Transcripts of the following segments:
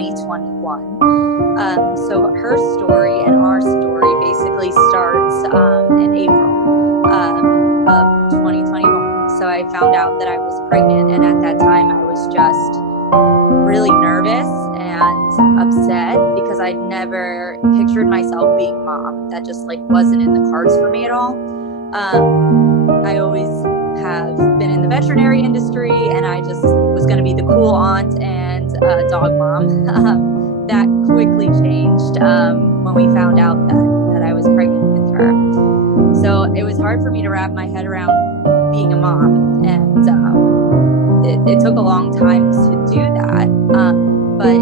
2021. So her story and our story basically starts in April of 2021. So I found out that I was pregnant, and at that time I was just really nervous and upset because I'd never pictured myself being a mom. That just wasn't in the cards for me at all. I always have been in the veterinary industry, and I just was going to be the cool aunt and dog mom. That quickly changed when we found out that I was pregnant with her. So it was hard for me to wrap my head around being a mom, and it took a long time to do that. But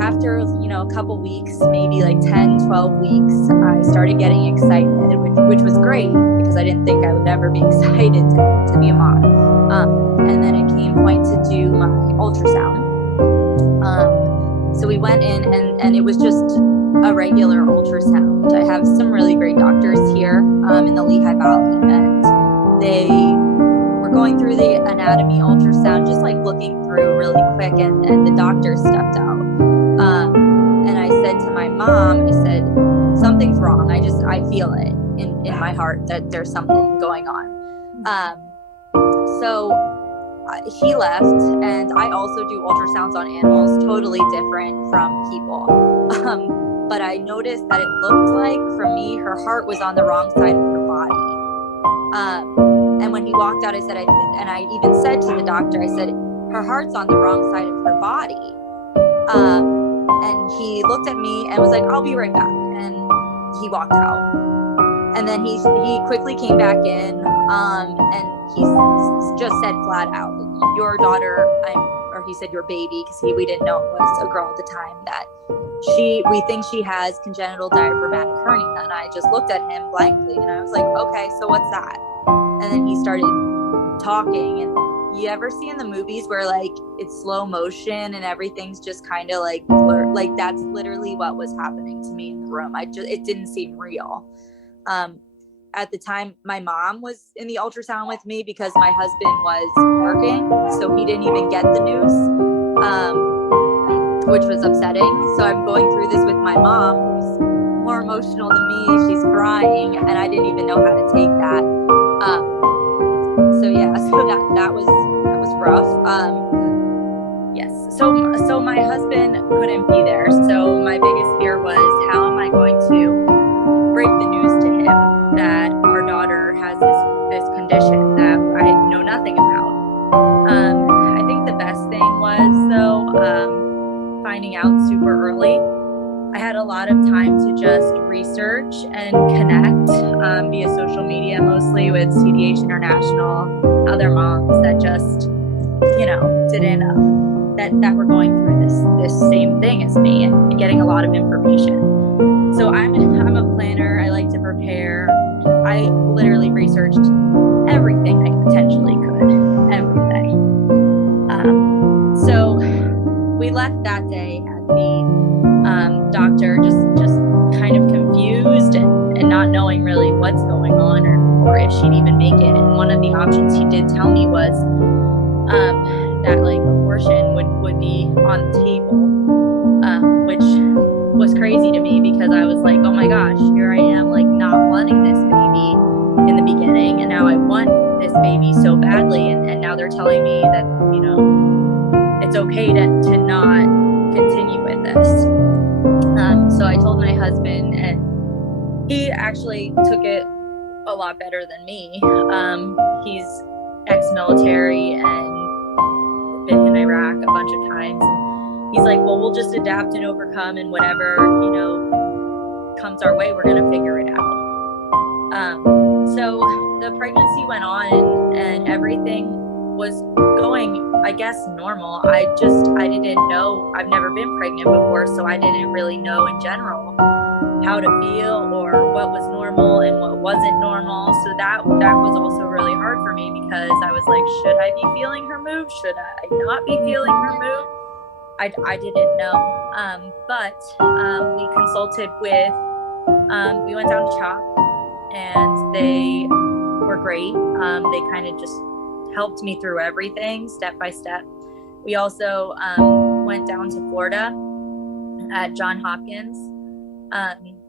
after a couple weeks, maybe 10, 12 weeks, I started getting excited, which was great because I didn't think I would ever be excited to be a mom. And then it came point to do my ultrasound. So we went in, and it was just a regular ultrasound. I have some really great doctors here in the Lehigh Valley, and they were going through the anatomy ultrasound, just looking through really quick, and the doctor stepped out. And I said to my mom, I said, something's wrong. I feel it in my heart that there's something going on. So he left, and I also do ultrasounds on animals, totally different from people. But I noticed that it looked like, for me, her heart was on the wrong side of her body. And when he walked out, I said, and I even said to the doctor, I said, her heart's on the wrong side of her body. And he looked at me and was like, I'll be right back. And he walked out. And then he quickly came back in, and he just said flat out, your daughter, or he said your baby, because we didn't know it was a girl at the time, that we think she has congenital diaphragmatic hernia. And I just looked at him blankly, and I was like, okay, so what's that? And then he started talking, and you ever see in the movies where it's slow motion and everything's just kind of blur? That's literally what was happening to me in the room. It didn't seem real. At the time, my mom was in the ultrasound with me because my husband was working, so he didn't even get the news, which was upsetting. So I'm going through this with my mom, who's more emotional than me. She's crying, and I didn't even know how to take that. So that was rough. Yes. So my husband couldn't be there. So my biggest fear was, how am I going to break the news to him that our daughter has this condition that I know nothing about? I think the best thing was, though, finding out super early. I had a lot of time to just research and connect via social media, mostly with CDH International, other moms that just, didn't, that were going through this same thing as me, and getting a lot of information. So I'm a planner. I like to prepare. I literally researched everything I potentially could, everything. So we left that day at the doctor, just kind of confused and not knowing really what's going on, or if she'd even make it. And one of the options he did tell me was that abortion would be on the table, which was crazy to me, because I was like, oh my gosh, here I am not wanting this baby in the beginning, and now I want this baby so badly, and now they're telling me that it's okay to not continue with this. So I told my husband, and he actually took it a lot better than me. He's ex-military and been in Iraq a bunch of times. And he's like, well, we'll just adapt and overcome, and whatever, comes our way, we're going to figure it out. So the pregnancy went on, and everything was going, I guess, normal. I didn't know. I've never been pregnant before, so I didn't really know in general how to feel, or what was normal and what wasn't normal. So that was also really hard for me, because I was like, should I be feeling her move? Should I not be feeling her move? I didn't know. But we consulted with, we went down to CHOP, and they were great. They kind of just helped me through everything step by step. We also went down to Florida at Johns Hopkins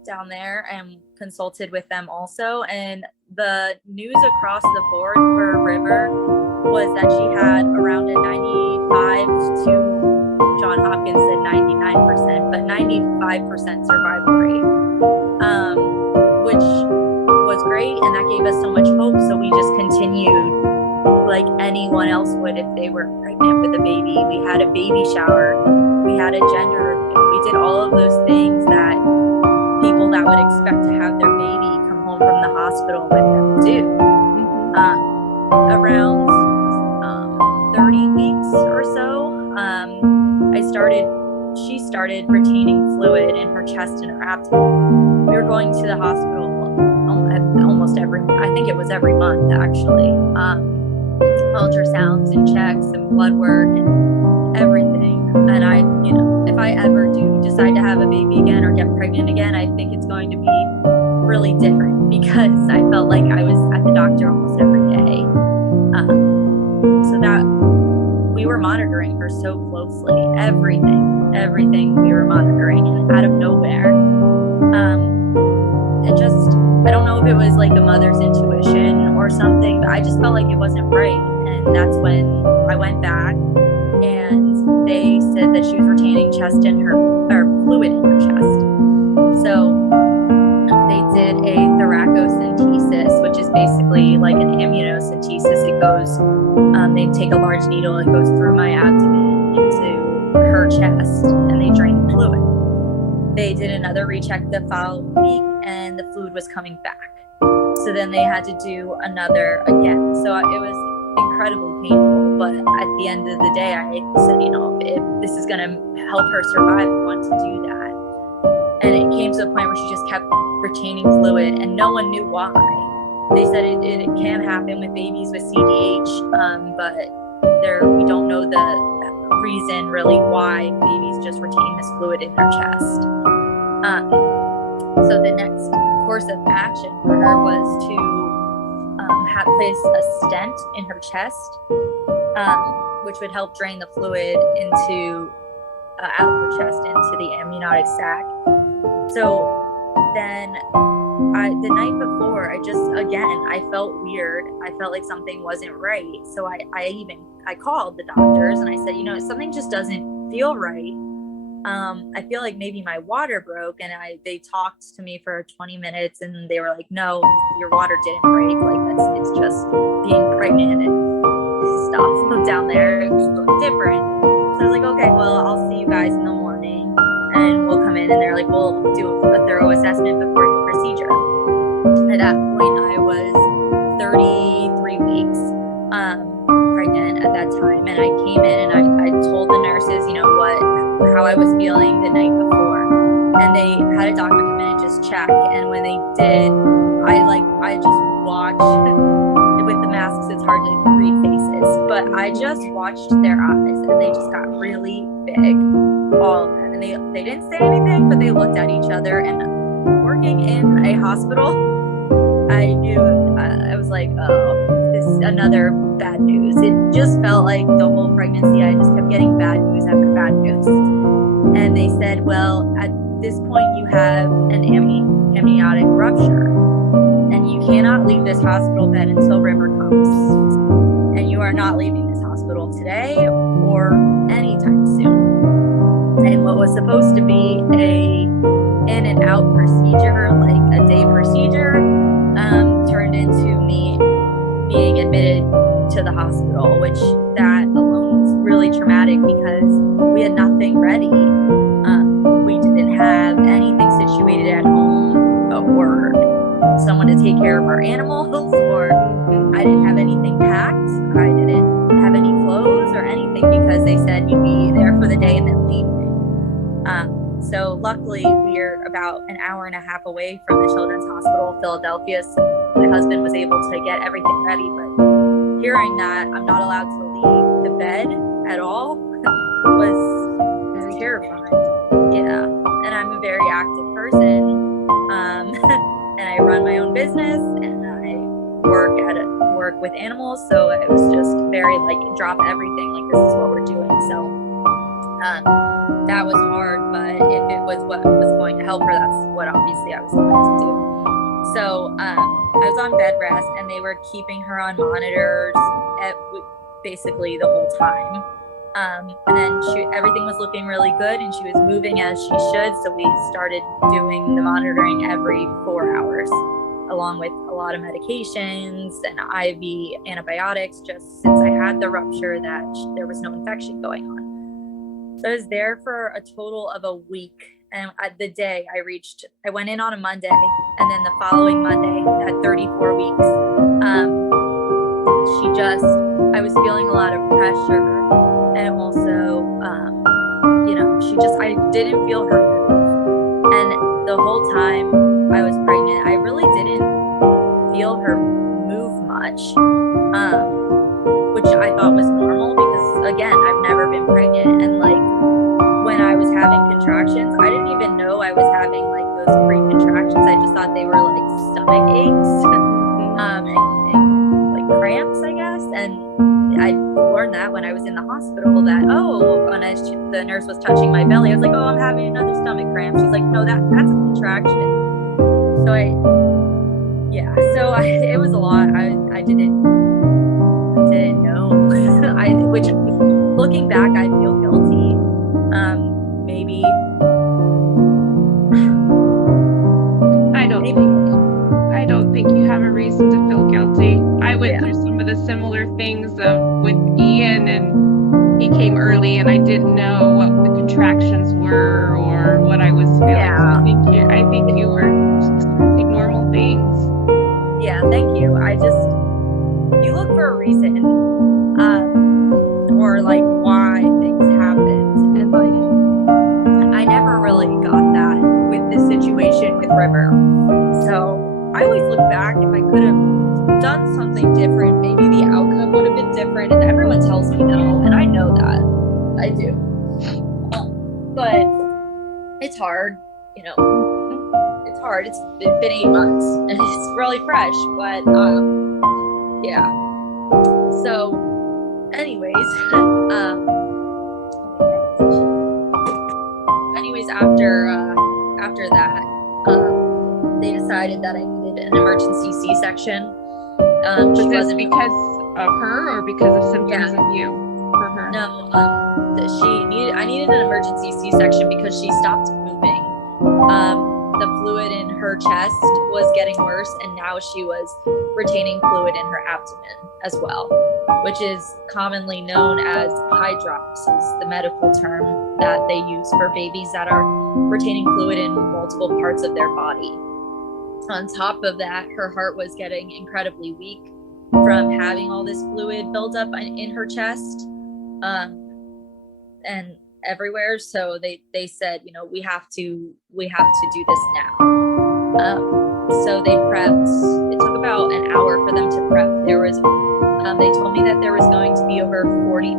down there and consulted with them also. And the news across the board for River was that she had around a 95 to Johns Hopkins said 99%, but 95% survival rate, which was great. And that gave us so much hope. So we just continued like anyone else would if they were pregnant with a baby. We had a baby shower. We had a gender review. We did all of those things that people that would expect to have their baby come home from the hospital with them do. Around 30 weeks or so, she started retaining fluid in her chest and her abdomen. We were going to the hospital almost I think it was every month actually. Ultrasounds and checks and blood work and everything. And if I ever do decide to have a baby again or get pregnant again, I think it's going to be really different because I felt like I was at the doctor almost every day. So that we were monitoring her so closely, everything we were monitoring, and out of nowhere, I don't know if it was like the mother's intuition or something, but I just felt like it wasn't right. And that's when I went back and they said that she was retaining fluid in her chest. So they did a thoracocentesis, which is basically like an amniocentesis. It goes, they take a large needle, it goes through my abdomen into her chest, and they drain the fluid. They did another recheck the following week, and the fluid was coming back. So then they had to do another again. So it was incredibly painful, but at the end of the day, I said, if this is going to help her survive, I want to do that. And it came to the point where she just kept retaining fluid, and no one knew why. They said it can happen with babies with CDH, but we don't know the reason really why babies just retain this fluid in their chest. So the next course of action for her was to place a stent in her chest, which would help drain the fluid out of her chest into the amniotic sac. So then the night before, I felt weird. I felt like something wasn't right. So I called the doctors and I said, something just doesn't feel right. I feel like maybe my water broke, and they talked to me for 20 minutes and they were like, no, your water didn't break. Like it's just being pregnant and stuff down there. It was different. So I was like, okay, well, I'll see you guys in the morning and we'll come in. And they're like, we'll do a thorough assessment before your procedure. At that point, I was 33 weeks pregnant at that time. And I came in and I told the nurses, how I was feeling the night before. And they had a doctor come in and just check. And when they did, I just watched, with the masks, it's hard to read faces, but I just watched their eyes and they just got really big, all of them. And they didn't say anything, but they looked at each other. And working in a hospital, I knew, I was like, oh, this is another bad news. It just felt like the whole pregnancy, I just kept getting bad news after bad news. And they said, well, at this point you have an amniotic rupture and you cannot leave this hospital bed until River comes. And you are not leaving this hospital today or anytime soon. And what was supposed to be a in and out procedure, like a day procedure, turned into me being admitted to the hospital, which that alone was really traumatic because we had nothing ready. We didn't have anything situated at home or someone to take care of our animals, or I didn't have anything packed. I didn't have any clothes or anything because they said you'd be there for the day and then leave. So luckily we're about an hour and a half away from the Children's Hospital, Philadelphia. So my husband was able to get everything ready, but hearing that I'm not allowed to leave the bed at all was terrifying. Yeah. And I'm a very active person. And I run my own business and I work with animals. So it was just very drop everything. This is what we're doing. So, That was hard, but if it was what was going to help her, that's what obviously I was going to do. So I was on bed rest, and they were keeping her on monitors basically the whole time. And then everything was looking really good, and she was moving as she should. So we started doing the monitoring every 4 hours, along with a lot of medications and IV antibiotics, just since I had the rupture that there was no infection going on. So I was there for a total of a week. And the day I went in on a Monday, and then the following Monday at 34 weeks, I was feeling a lot of pressure, and also, I didn't feel her move. And the whole time I was pregnant, I really didn't feel her move much, which I thought was normal because, again, I've never been pregnant. And when I was having contractions, I didn't even know I was having those pre-contractions. I just thought they were stomach aches and cramps, I guess. And I learned that when I was in the hospital that, when the nurse was touching my belly, I was like, I'm having another stomach cramp. She's like, no, that's a contraction. So it was a lot. I didn't know. Which looking back, I feel guilty. Maybe. I don't think you have a reason to feel guilty. I went through some of the similar things with Ian, and he came early, and I didn't know what the contractions were or what I was feeling. Yeah. So I think you were experiencing normal things. Yeah, thank you. You look for a reason, or why things happened, and I never really got that with this situation with River. So I always look back, if I could have done something different, maybe the outcome would have been different. And everyone tells me no, and I know that. I do. But it's hard, it's hard. It's been 8 months, and it's really fresh, but yeah. So anyways, after that, they decided that I needed an emergency C-section. Was this because of her or because of symptoms of you for her? No, I needed an emergency C-section because she stopped moving. The fluid in her chest was getting worse, and now she was retaining fluid in her abdomen as well, which is commonly known as hydrops, is the medical term that they use for babies that are retaining fluid in multiple parts of their body. On top of that, her heart was getting incredibly weak from having all this fluid build up in her chest and everywhere. So they said, we have to do this now. So they prepped. It took about an hour for them to prep. They told me that there was going to be over 40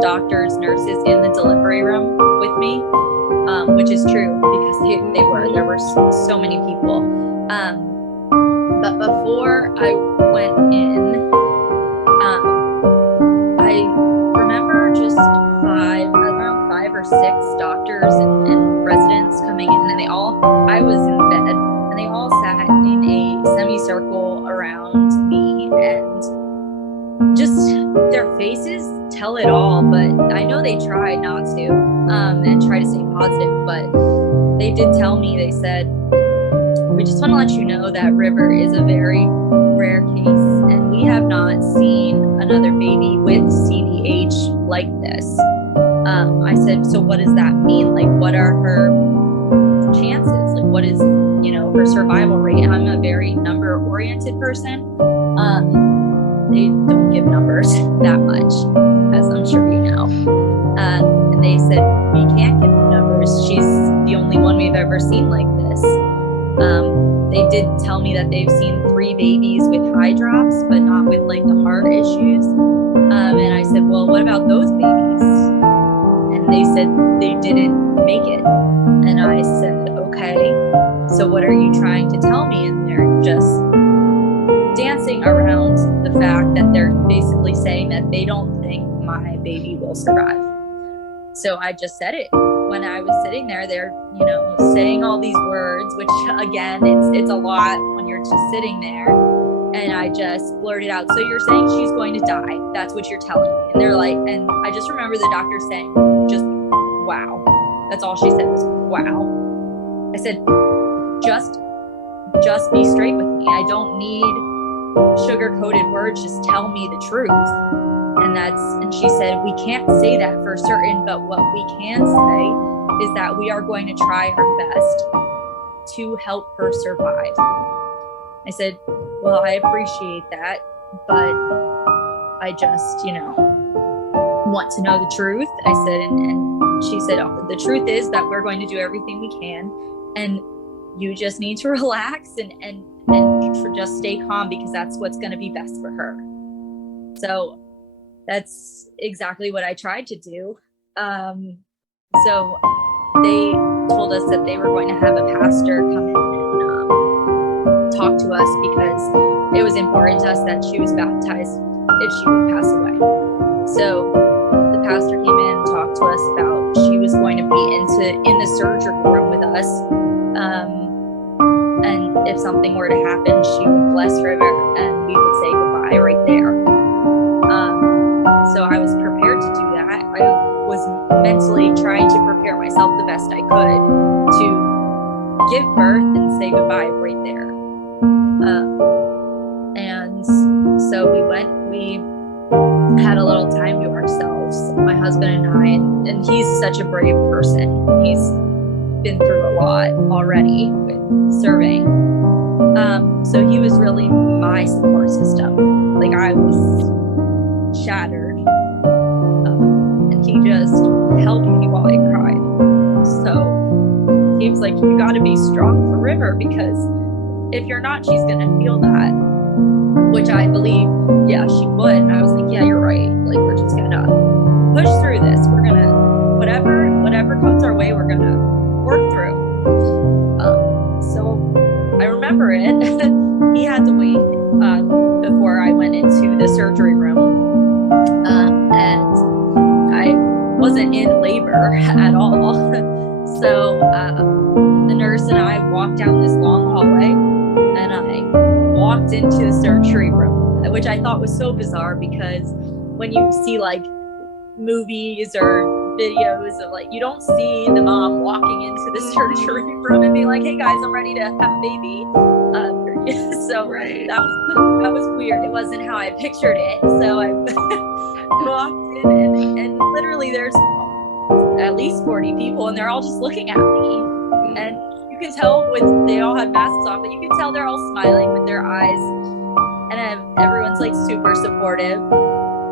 doctors, nurses in the delivery room with me, which is true because there were so many people. But before I went in, I remember just around 5 or 6 doctors and residents coming in, and I was in bed, and they all sat in a semicircle around me, and just their faces tell it all. But I know they tried not to, and try to stay positive, but they did tell me, they said, we just want to let you know that River is a very rare case, and we have not seen another baby with CDH like this. I said, so what does that mean? What are her chances? What is, her survival rate? I'm a very number-oriented person. They don't give numbers that much, as I'm sure you know. And they said, we can't give numbers. She's the only one we've ever seen like this. They did tell me that they've seen 3 babies with high drops, but not with the heart issues. And I said, well, what about those babies? And they said they didn't make it. And I said, okay, so what are you trying to tell me? And they're just dancing around the fact that they're basically saying that they don't think my baby will survive. So I just said it when I was sitting there. They're, you know, saying all these words, which again, it's a lot when you're just sitting there. And I just blurted out, so you're saying she's going to die? That's what you're telling me? And they're like, and I just remember the doctor saying, just wow. That's all she said was wow. I said, just be straight with me. I don't need sugar-coated words. Just tell me the truth. And she said, we can't say that for certain, but what we can say is that we are going to try our best to help her survive. I said, well, I appreciate that, but I just, you know, want to know the truth. I said, and she said, oh, the truth is that we're going to do everything we can, and you just need to relax and just stay calm, because that's what's going to be best for her. So that's exactly what I tried to do. So they told us that they were going to have a pastor come in and talk to us, because it was important to us that she was baptized if she would pass away. So the pastor came in and talked to us about she was going to be in the surgery room with us. And if something were to happen, she would bless River and we would say goodbye right there. So I was prepared to do that. I was mentally trying to prepare myself the best I could to give birth and say goodbye right there. And so we had a little time to ourselves, my husband and I, and he's such a brave person. He's been through a lot already with serving. So he was really my support system. Like, I was shattered, and he just held me while I cried. So he was like, you got to be strong for River, because if you're not, she's going to feel that, which I believe, yeah, she would. And I was like, yeah, you're right. Like, we're just going to push through this. We're going to, whatever comes our way, we're going to work through. So I remember it. He had to wait before I went into the surgery room. And I wasn't in labor at all. So the nurse and I walked down this long hallway, and I walked into the surgery room, which I thought was so bizarre, because when you see like movies or videos of, like, you don't see the mom walking into the surgery room and being like, hey guys, I'm ready to have a baby. So right. that was weird. It wasn't how I pictured it. So I walked in, and literally there's at least 40 people, and they're all just looking at me. And you can tell they all have masks on, but you can tell they're all smiling with their eyes. And everyone's like super supportive.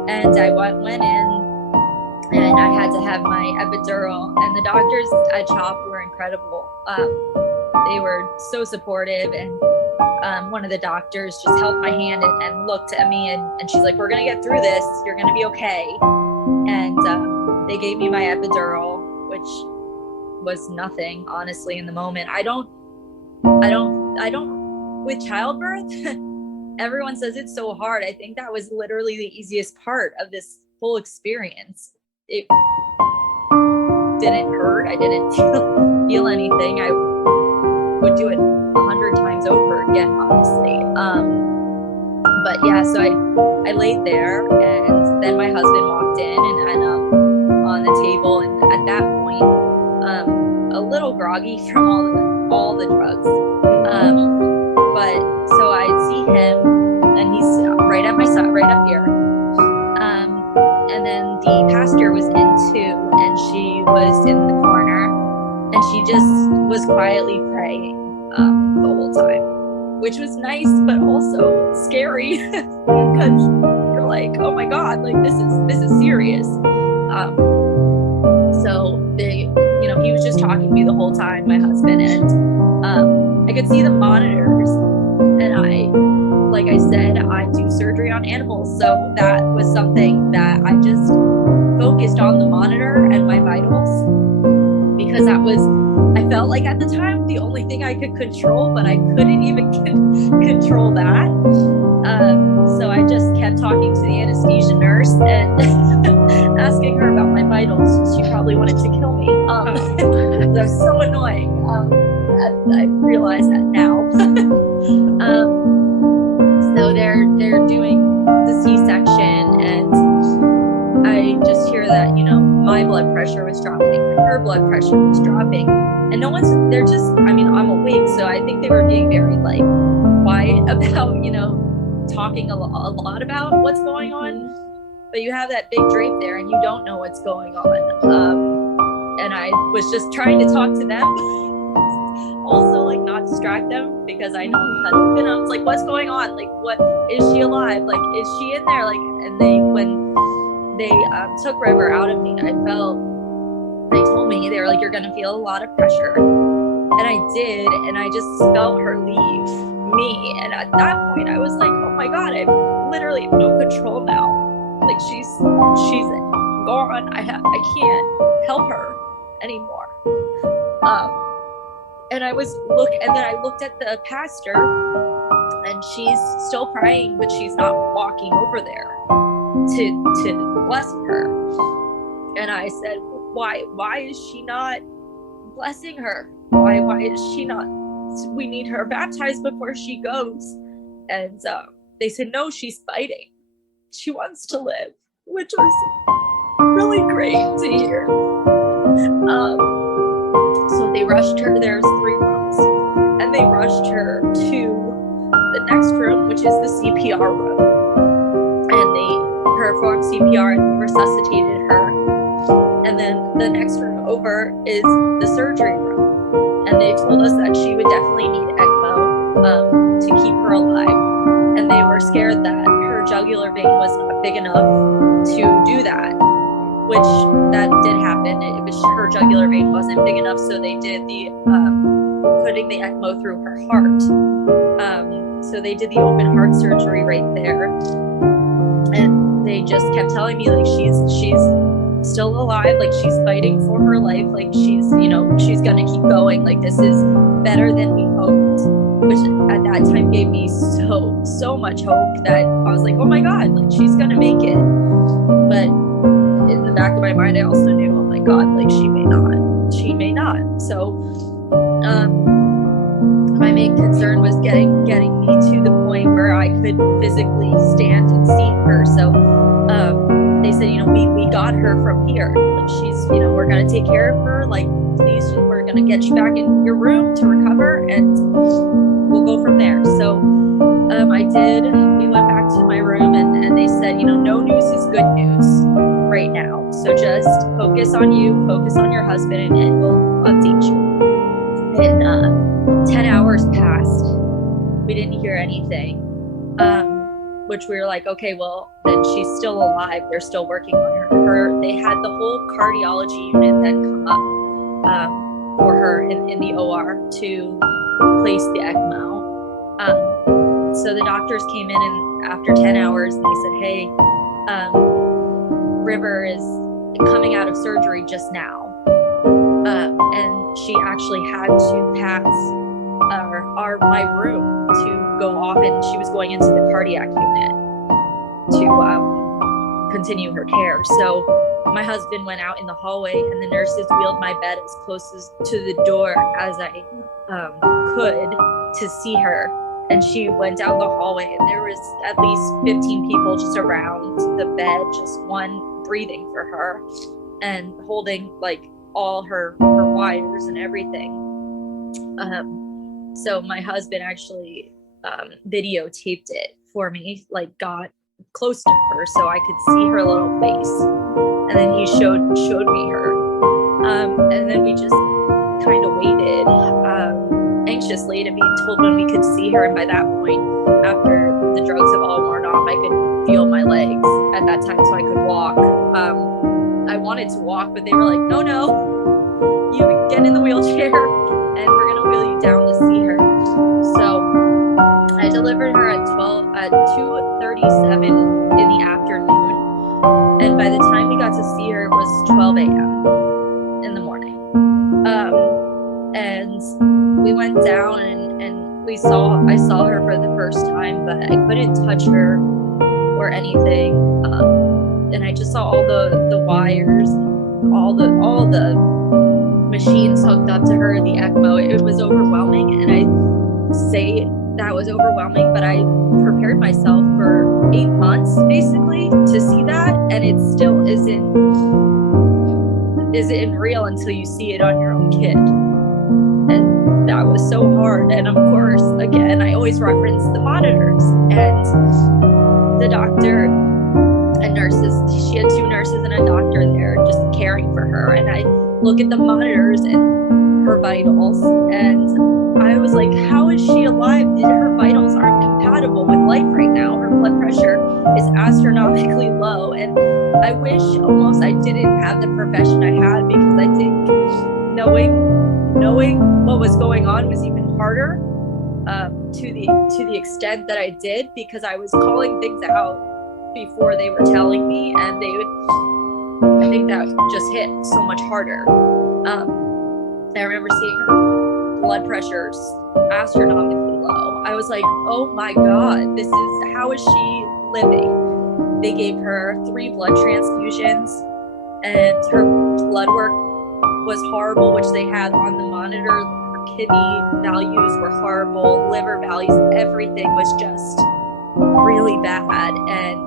And I went in, and I had to have my epidural, and the doctors at CHOP were incredible. They were so supportive, and one of the doctors just held my hand and looked at me, and she's like, we're going to get through this. You're going to be okay. And they gave me my epidural, which was nothing, honestly, in the moment. I don't, with childbirth, everyone says it's so hard. I think that was literally the easiest part of this whole experience. It didn't hurt. I didn't feel anything. I would do it 100 times over again, honestly. But yeah, so I laid there, and then my husband walked in and on the table, and at that point, a little groggy from all the drugs. But so I see him, and he's right at my side, right up here. And then the pastor was in too, and she was in the corner, and she just was quietly praying the whole time, which was nice, but also scary, because you're like, oh my God, like this is serious. So he was just talking to me the whole time, my husband, and I could see the monitors, and like I said, I do surgery on animals. So that was something that I just focused on, the monitor and my vitals, because I felt like at the time the only thing I could control, but I couldn't even control that. So I just kept talking to the anesthesia nurse and asking her about my vitals. She probably probably wanted to kill me. That was so annoying. I realize that now. So they're doing the C-section, and I just hear that, you know, my blood pressure was dropping, and her blood pressure was dropping, and they're just, I mean, I'm awake, so I think they were being very like quiet about, you know, talking a lot about what's going on, but you have that big drape there and you don't know what's going on. And I was just trying to talk to them, also like not distract them, because I know that open. I was like, what's going on? Like, what is she alive? Like, is she in there? Like, and when they took River out of me, they told me, they were like, you're gonna feel a lot of pressure. And I did, and I just felt her leave me. And at that point I was like, oh my God, I literally have no control now. Like, she's gone. I can't help her anymore. And I looked at the pastor, and she's still praying, but she's not walking over there to bless her. And I said, why is she not blessing her? Why is she not? We need her baptized before she goes. And they said, no, she's fighting. She wants to live, which was really great to hear. So they rushed her. There's 3 rooms, and they rushed her to the next room, which is the CPR room. And they performed CPR and resuscitated her. And then the next room over is the surgery room. And they told us that she would definitely need ECMO to keep her alive. And they were scared that her jugular vein was not big enough to do that, which that did happen. Her jugular vein wasn't big enough, so they did the putting the ECMO through her heart. So they did the open heart surgery right there, and they just kept telling me, like, she's still alive, like she's fighting for her life, like she's gonna keep going, like this is better than we hoped, which at that time gave me so much hope that I was like, oh my God, like she's gonna make it. But in the back of my mind, I also knew, oh my God, like she may not. So my main concern was getting me to the point where I could physically stand and see her. So they said, we got her from here. Like, she's, we're going to take care of her. Like, please, we're going to get you back in your room to recover, and we'll go from there. So I did. We went back to my room, and they said, no news is good news right now. So just focus on you, focus on your husband, and we'll update you. And 10 hours passed. We didn't hear anything. Which we were like, okay, well, then she's still alive. They're still working on her. They had the whole cardiology unit then come up for her in the OR to place the ECMO. So the doctors came in, and after 10 hours, and they said, hey, River is coming out of surgery just now. And she actually had to pass my room to go off, and she was going into the cardiac unit to continue her care. So my husband went out in the hallway, and the nurses wheeled my bed as close to the door as I could to see her. And she went down the hallway, and there was at least 15 people just around the bed, just one breathing for her and holding like all her wires and everything. So my husband actually videotaped it for me, like got close to her so I could see her little face, and then he showed me her, and then we just kind of waited anxiously to be told when we could see her. And by that point, after the drugs have all worn off, I could feel my legs at that time, so I could walk. I wanted to walk, but they were like, no, you get in the wheelchair and we're gonna wheel you down to see her. So I delivered her at 2:37 in the afternoon, and by the time we got to see her, it was 12 a.m. in the morning. And we went down, and I saw her for the first time, but I couldn't touch her or anything. And I just saw all the wires all the machines hooked up to her, the ECMO, it was overwhelming. And I say that was overwhelming, but I prepared myself for 8 months basically to see that, and it still isn't real until you see it on your own kid. And that was so hard. And of course, again, I always reference the monitors and the doctor and nurses. She had 2 nurses and a doctor there just caring for her. And I look at the monitors and her vitals, and I was like, how is she alive? Her vitals aren't compatible with life right now. Her blood pressure is astronomically low. And I wish almost I didn't have the profession I had, because I think knowing what was going on was even harder, to the extent that I did, because I was calling things out before they were telling me, and I think that just hit so much harder. I remember seeing her blood pressures astronomically low. I was like, oh my God, how is she living? They gave her 3 blood transfusions, and her blood work was horrible, which they had on the monitor. Her kidney values were horrible, liver values, everything was just really bad. And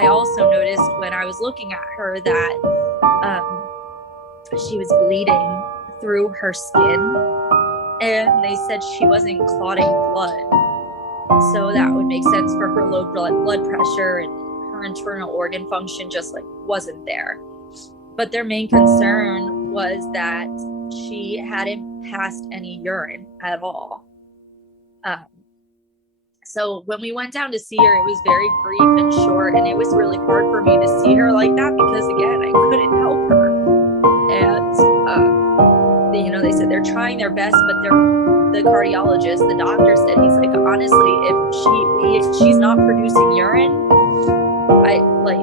I also noticed when I was looking at her that she was bleeding through her skin, and they said she wasn't clotting blood. So that would make sense for her low blood pressure, and her internal organ function just like wasn't there. But their main concern was that she hadn't passed any urine at all. So when we went down to see her, it was very brief and short, and it was really hard for me to see her like that, because again, I couldn't help her. And they said they're trying their best, but the cardiologist, the doctor said, he's like, honestly, if she's not producing urine,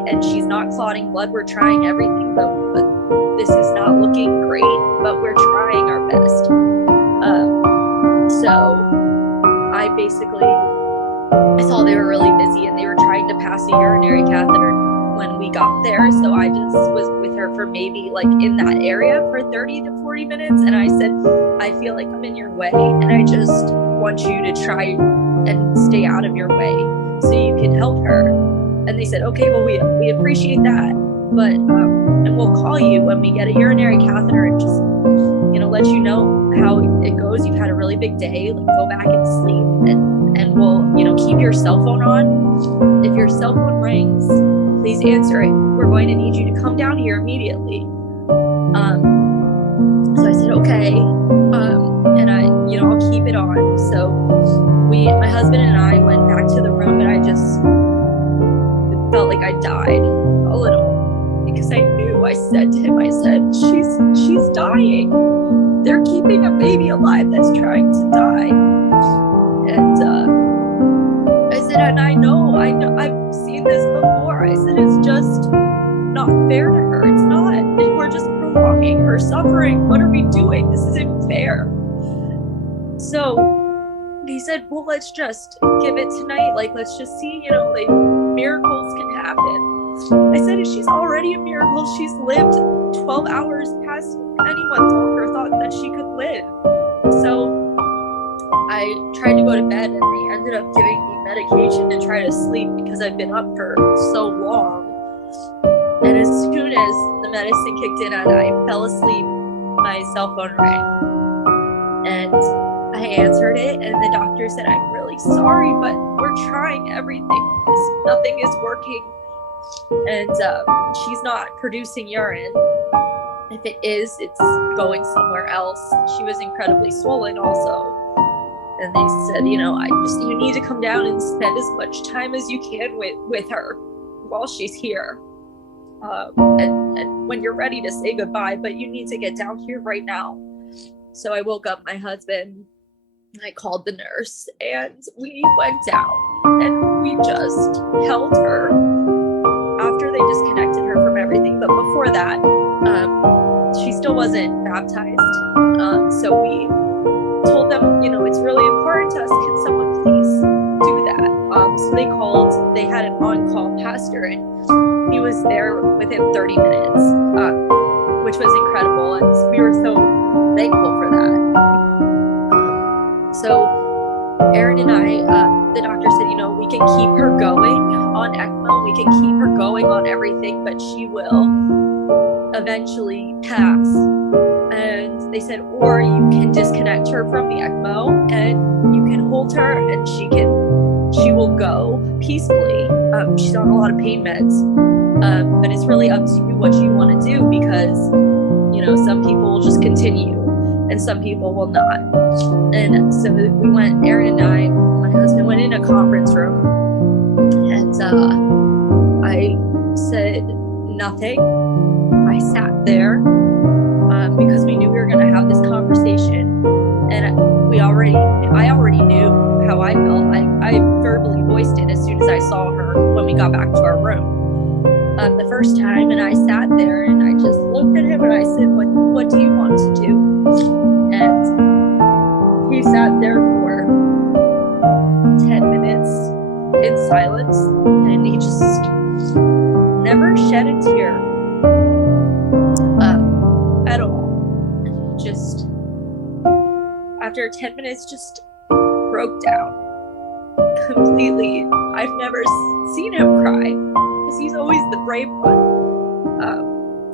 and she's not clotting blood, we're trying everything, but this is not looking great, but we're trying our best. So I saw they were really busy, and they were trying to pass a urinary catheter when we got there. So I just was with her for maybe like in that area for 30 to 40 minutes. And I said, I feel like I'm in your way, and I just want you to try and stay out of your way so you can help her. And they said, okay, well, we appreciate that, but and we'll call you when we get a urinary catheter and just let you know how it goes. You've had a really big day, like go back and sleep, and we'll keep your cell phone on. If your cell phone rings, please answer it. We're going to need you to come down here immediately. So I said, okay, and I'll keep it on. So my husband and I went back to the room, and I just felt like I died a little, because I said to him, I said, she's dying. They're keeping a baby alive that's trying to die. And I said, and I know, I've seen this before. I said, it's just not fair to her. It's not. We're just prolonging her suffering. What are we doing? This isn't fair. So he said, well, let's just give it tonight. Like, let's just see, miracles can happen. I said, she's already a miracle. She's lived 12 hours past anyone thought that she could live. So I tried to go to bed, and they ended up giving me medication to try to sleep, because I've been up for so long. And as soon as the medicine kicked in and I fell asleep, my cell phone rang. And I answered it, and the doctor said, I'm really sorry, but we're trying everything. Nothing is working. And she's not producing urine. If it is, it's going somewhere else. She was incredibly swollen also. And they said, you need to come down and spend as much time as you can with her while she's here. And when you're ready to say goodbye, but you need to get down here right now. So I woke up my husband, I called the nurse, and we went down, and we just held her after they disconnected her from everything. But before that, she still wasn't baptized. So we told them, it's really important to us. Can someone please do that? So they had an on-call pastor, and he was there within 30 minutes. which was incredible. And we were so thankful for that. So Erin and I, the doctor said, we can keep her going on ECMO, we can keep her going on everything, but she will eventually pass. And they said, or you can disconnect her from the ECMO and you can hold her and she will go peacefully. She's on a lot of pain meds, but it's really up to you what you want to do, because some people will just continue and some people will not. And so we went, Erin and I, my husband, went in a conference room, and I said nothing. I sat there because we knew we were going to have this conversation, and I already knew how I felt. I verbally voiced it as soon as I saw her when we got back to our room the first time, and I sat there and I just looked at him and I said, what do you want to do? And he sat there for 10 minutes in silence, and he just never shed a tear at all. And he just, after 10 minutes, just broke down completely. I've never seen him cry, because he's always the brave one.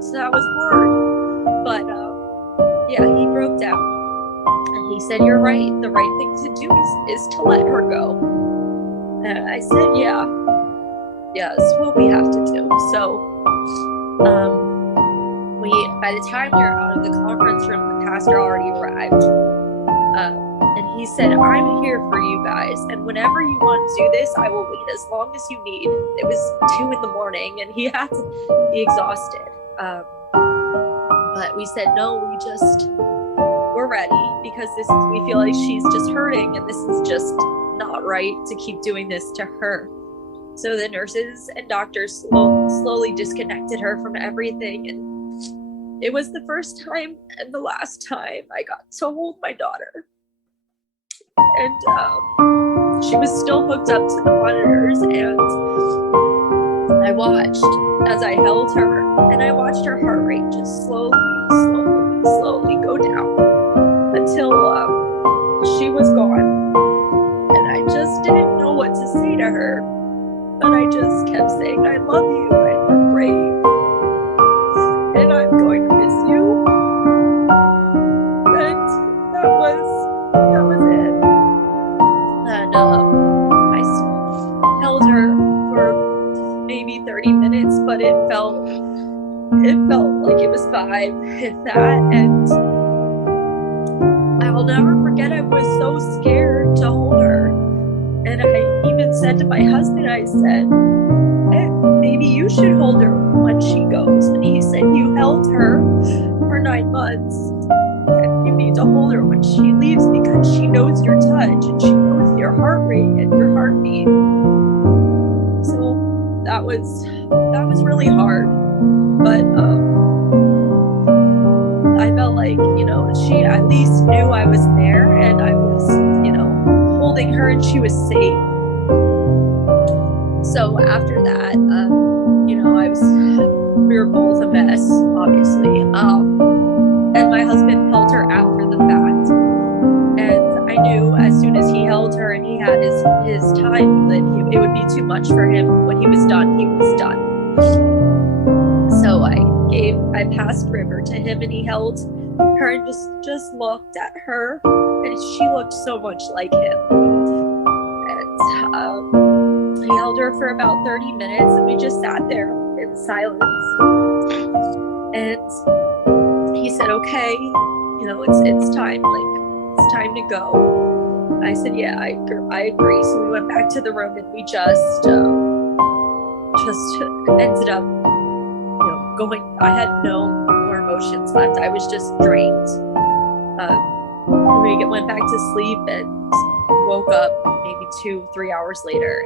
So that was hard. But yeah, he broke down. And he said, you're right. The right thing to do is to let her go. And I said, yeah, that's what we have to do. So by the time we were out of the conference room, the pastor already arrived. And he said, I'm here for you guys. And whenever you want to do this, I will wait as long as you need. It was 2 a.m. and he had to be exhausted. But we said, no, we're ready, because we feel like she's just hurting, and this is just not right to keep doing this to her. So the nurses and doctors slowly disconnected her from everything. And it was the first time and the last time I got to hold my daughter. And she was still hooked up to the monitors, and I watched as I held her, and I watched her heart rate just slowly go down until she was gone. And I just didn't know what to say to her, but I just kept saying, I love you, and you're brave, and I'm going to miss you. And that was it. And I held her for maybe 30 minutes, but it felt like it was 5, if that. And I will never forget, I was so scared to hold her. And I even said to my husband, I said, hey, maybe you should hold her when she goes. And he said, you held her for 9 months. And you need to hold her when she leaves, because she knows your touch and she knows your heart rate and your heartbeat. So that was really hard. But I felt like, she at least knew I was there, and I was, holding her, and she was safe. So after that, we were both a mess, obviously. And my husband held her after the fact. And I knew as soon as he held her and he had his time that it would be too much for him. When he was done, he was done. So I passed River to him, and he held her and just looked at her, and she looked so much like him. And he held her for about 30 minutes, and we just sat there in silence. And he said, okay, it's time, it's time to go. I said, yeah, I agree. So we went back to the room, and we just ended up, going. I had no more emotions left. I was just drained. We went back to sleep and woke up maybe 2-3 hours later.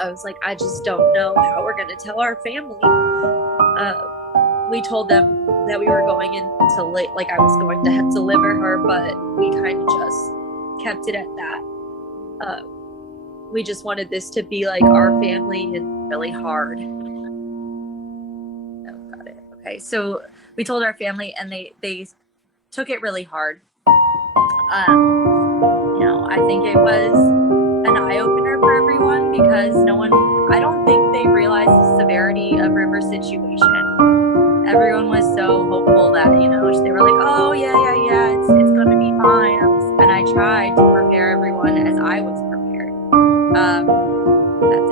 I was like, I just don't know how we're going to tell our family. We told them that we were going into like I was going to deliver her, but we kind of just kept it at that. We just wanted this to be like our family, and really hard. Oh, got it. Okay, so we told our family, and they took it really hard. I think it was an eye-opener for everyone, because I don't think they realized the severity of River's situation. Everyone was so hopeful that, they were like, oh, yeah, it's going to be fine. And I tried to prepare everyone as I was prepared. That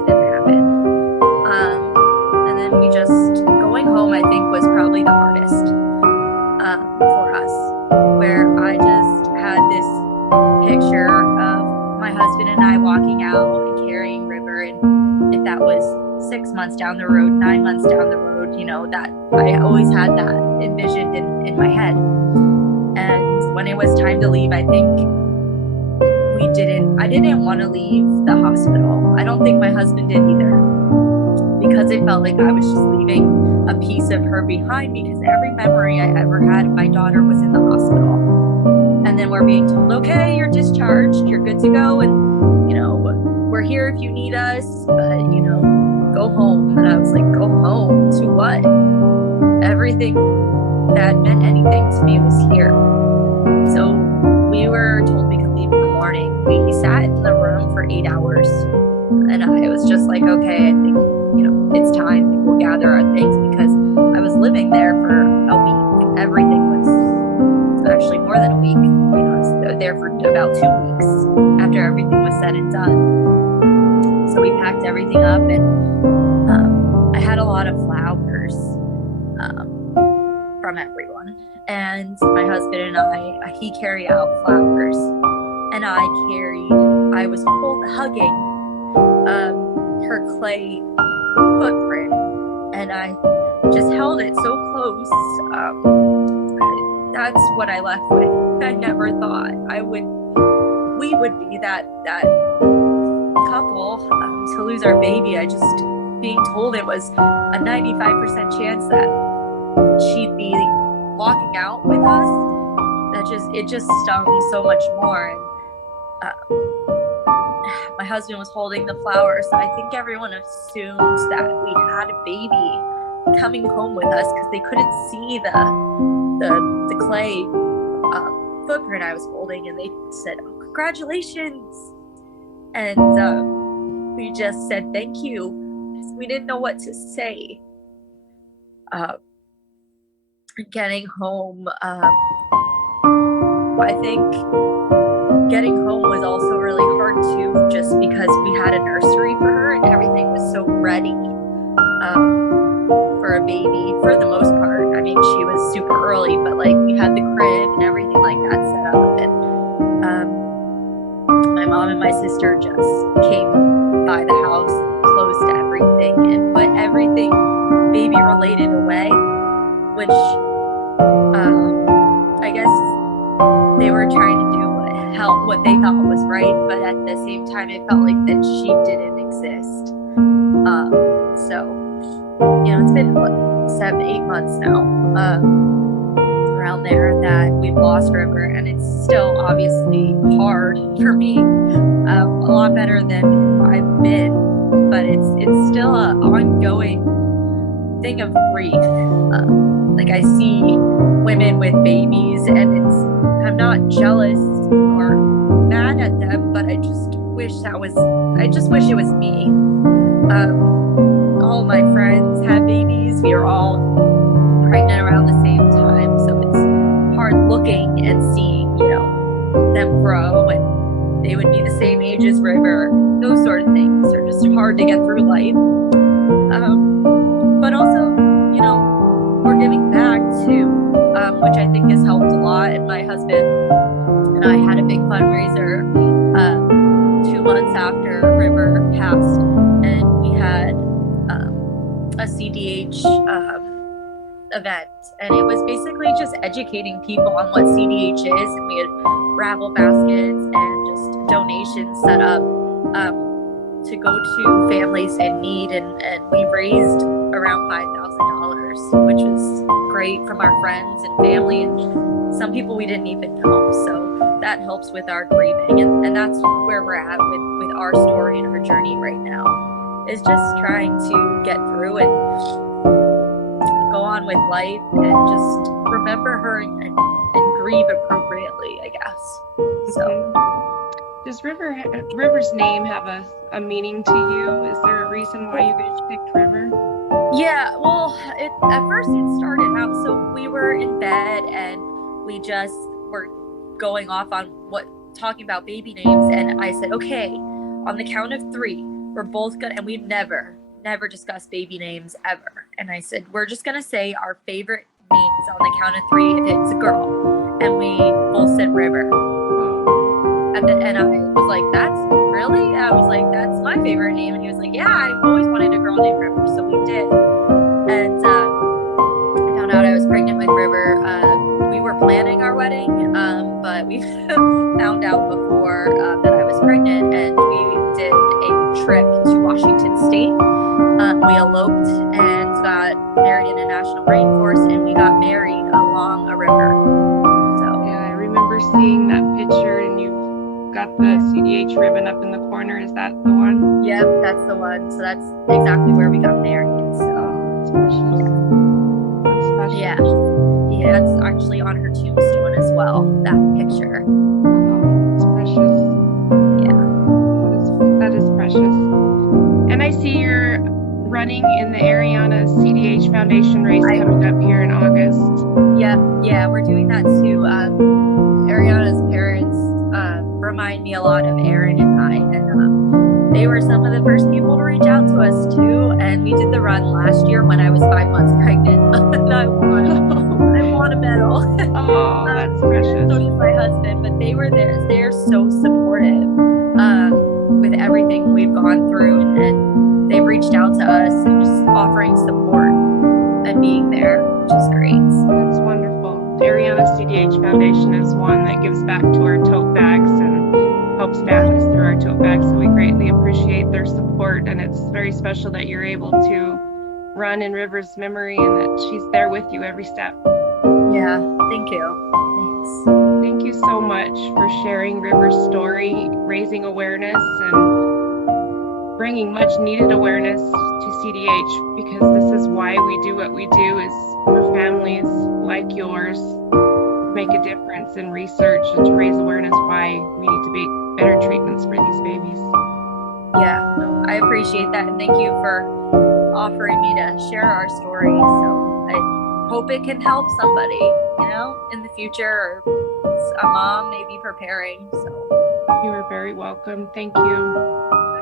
didn't happen. And then going home, I think, was probably the hardest for us, where I just had this picture of my husband and I walking out and carrying River. And if that was 6 months down the road, 9 months down the road, that I always had that envisioned in my head. And when it was time to leave, I think I didn't want to leave the hospital. I don't think my husband did either, because it felt like I was just leaving a piece of her behind me, because every memory I ever had of my daughter was in the hospital. And then we're being told, okay, you're discharged, you're good to go, and we're here if you need us, but go home. And I was like, go home to what? Everything that meant anything to me was here. So we were told we could leave in the morning. We sat in the room for 8 hours, and I was just like, okay, I think it's time. Like, we'll gather our things, because I was living there for a week. Everything was actually more than a week. I was there for about 2 weeks after everything was said and done. So we packed everything up, and I had a lot of flowers from everyone. And my husband and he carried out flowers, and I was hugging her clay footprint, and I just held it so close. That's what I left with. I never thought we would be that couple to lose our baby. I just being told it was a 95% chance that she'd be walking out with us. It just stung so much more. And my husband was holding the flowers, so I think everyone assumed that we had a baby coming home with us, because they couldn't see the clay footprint I was holding, and they said, oh, congratulations. And we just said thank you, because we didn't know what to say. Getting home, I think getting home was also really hard too, just because we had a nursery for her, and everything was so ready for a baby for the most part. I mean, she was super early, but we had the crib and everything like that set up. And my mom and my sister just came by the house, closed everything, and put everything baby related away, which I guess they were trying to do what they thought was right, but at the same time it felt like that she didn't exist. So it's been 7-8 months now, around there, that we've lost River, and it's still obviously hard for me, a lot better than I've been, but it's still an ongoing thing of grief. I see women with babies, and I'm not jealous or mad at them, but I just wish it was me. All my friends had babies. We were all pregnant around the same time, so it's hard looking and seeing, them grow, and they would be the same age as River. Those sort of things are just hard to get through life. But also, we're giving back too, which I think has helped a lot. And my husband and I had a big fundraiser 2 months after River passed, and we had a CDH event, and it was basically just educating people on what CDH is, and we had raffle baskets and just donations set up to go to families in need, and we raised around $5,000, which was great, from our friends and family, and some people we didn't even know. So that helps with our grieving, and that's where we're at with our story and our journey right now, is just trying to get through and go on on with life and just remember her and grieve appropriately, I guess. So does River's name have a meaning to you? Is there a reason why you guys picked River? Yeah, well, at first it started out, so we were in bed and we just were going off on talking about baby names, and I said, okay, on the count of 3, we're both gonna, and we've never discussed baby names ever, and I said, we're just gonna say our favorite names on the count of 3 if it's a girl, and we both said River. And I was like, that's really? I was like, that's my favorite name. And he was like, yeah, I've always wanted a girl named River. So we did. And I found out I was pregnant with River. We were planning our wedding, but we found out before that I was pregnant. And we did a trip to Washington State. We eloped and got married in a national rainforest. And we got married along a river. So yeah, I remember seeing that picture, and you got the CDH ribbon up in the corner. Is that the one? Yep, that's the one. So that's exactly where we got married. So that's precious. That's special. Yeah, it's actually on her tombstone as well, that picture. Oh, it's precious. Yeah. That is precious. And I see you're running in the Ariana CDH Foundation race coming up here in August. Yeah, we're doing that too. Ariana's parents remind me a lot of Aaron and I, and they were some of the first people to reach out to us too, and we did the run last year when I was 5 months pregnant. And I won a medal. Oh, that's precious. So did my husband, but they were there. They're so supportive with everything we've gone through, and they've reached out to us and just offering support and being there, which is great. That's wonderful. The Ariana CDH Foundation is one that gives back to our tote bags and helps families through our tote bags, so we greatly appreciate their support, and it's very special that you're able to run in River's memory and that she's there with you every step. Yeah, thank you. Thanks. Thank you so much for sharing River's story, raising awareness, and bringing much needed awareness to CDH, because this is why we do what we do, is for families like yours to make a difference in research and to raise awareness why we need to make better treatments for these babies. Yeah, I appreciate that, and thank you for offering me to share our story. So I hope it can help somebody, in the future, or a mom maybe preparing. So you are very welcome. Thank you.